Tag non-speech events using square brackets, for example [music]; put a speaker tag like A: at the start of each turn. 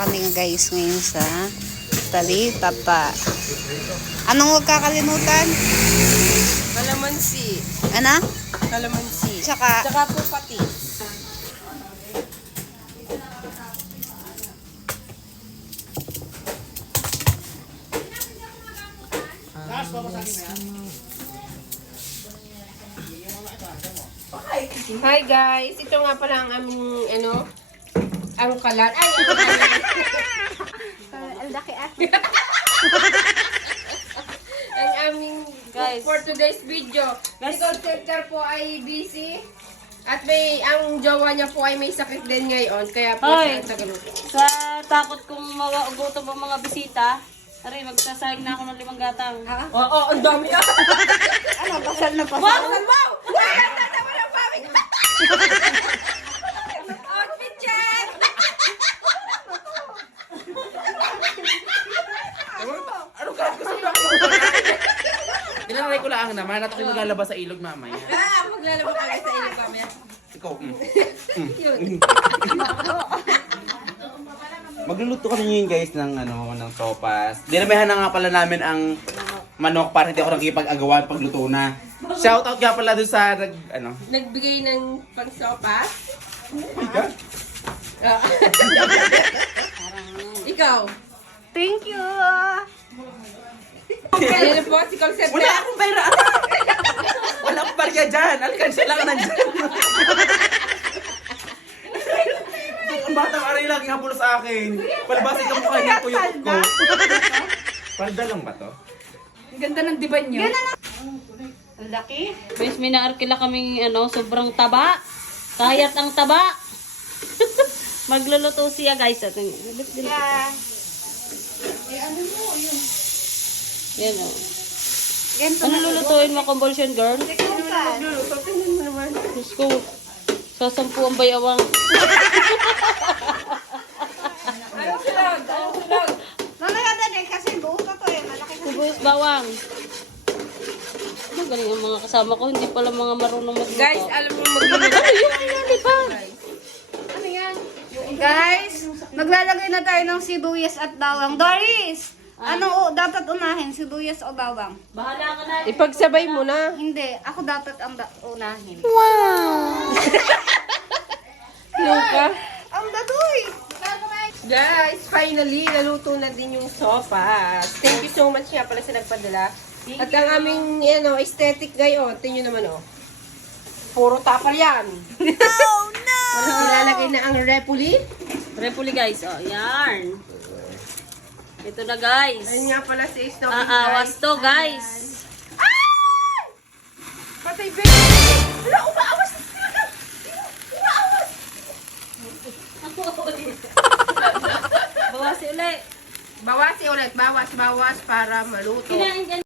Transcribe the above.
A: kami guys ngayon sa Talitapa. Anong huwag kakalimutan?
B: Kalamansi.
A: Ano?
B: Kalamansi.
A: Tsaka,
B: Tsaka po patis. Hi guys, ito nga pala ang aming ano, ang kalat. Ay, [laughs] ang
A: laki ah.
B: ang aming
C: Guys.
B: for today's video. Si call center po ay busy. At may, ang jowa niya po ay may sakit din ngayon. Kaya po
C: Hoy.
B: siya tagalog.
C: Sa takot kong maugutom ang mga bisita, Ari, magsasayang na ako ng limang gatang.
B: Oo, oh, ang dami ah. [laughs]
A: Ano, pasal na pasal.
B: Wow! Wow! Wow! ng mami Outfit check!
D: Ano ka? Gusto mo Lang naman at ako'y maglalabas sa ilog mamaya. [laughs]
B: Ah, maglalabas kami sa ilong mamaya.
D: Ikaw, mm.
B: Yun. [laughs]
D: Magluluto kami ngayon guys ng ano, ng sopas. Dinamihan na nga pala namin ang manok para hindi ako nakikipag-agawan pagluto na. Shoutout nga pala doon sa nag, ano,
B: Nagbigay ng pangsopa.
D: oh my God.
B: Ah. [laughs] Ikaw. Ayan na po, si call center.
D: Wala akong pera! [laughs] Wala akong barya dyan! Alkansya lang nandyan! [laughs] Ang batang aray lang habol sa akin. Palabasi ka mukha niya tuyot ko. Palda lang ba to?
A: Ang ganda ng diban niyo. Ang laki.
C: Guys, may naarkila kaming ano, sobrang taba. Kayat ang taba. [laughs] Magluluto siya guys. At,
A: Yeah.
C: Yan o.
A: Ganito
C: Ano lulutuin mo, convulsion girl?
B: Magluluto, tingnan mo naman.
C: Diyos ko, sasampu ang bayawang.
B: Ano sunod? Ano sunod?
A: Mamaya din kasi buo pa to eh. Malaki.
C: Kubuyos bawang. Ano galing ang mga kasama ko, hindi pala mga marunong magluto.
B: Guys, alam mo magluluto.
C: ano yun? Ano di ba?
B: Ano yan?
A: Guys, maglalagay na tayo ng sibuyas at bawang. Doris! Ano o, dapat unahin? Sibuyas o bawang?
C: Bahala ka na.
B: Ipagsabay mo na.
A: Hindi, ako dapat ang da- unahin.
B: Yung [laughs] ka.
A: Ang dadoy!
B: Guys, finally, naluto na din yung sopas. Thank you so much nga pala sa nagpadala. At ang aming ano, aesthetic ngayon, tingnan nyo naman oh. Puro tapal yan.
A: Oh [laughs] no!
B: Ano, ilalagay na ang repuli.
C: Repuli guys, oh, yarn. Ito na guys.
B: Ayun nga pala si Snowy
C: Aawas to guys.
B: Patay baby! Wala, umaawas! [laughs]
C: Bawasi ulit.
B: Bawasi ulit, bawas, bawas para maluto.
C: Kinain.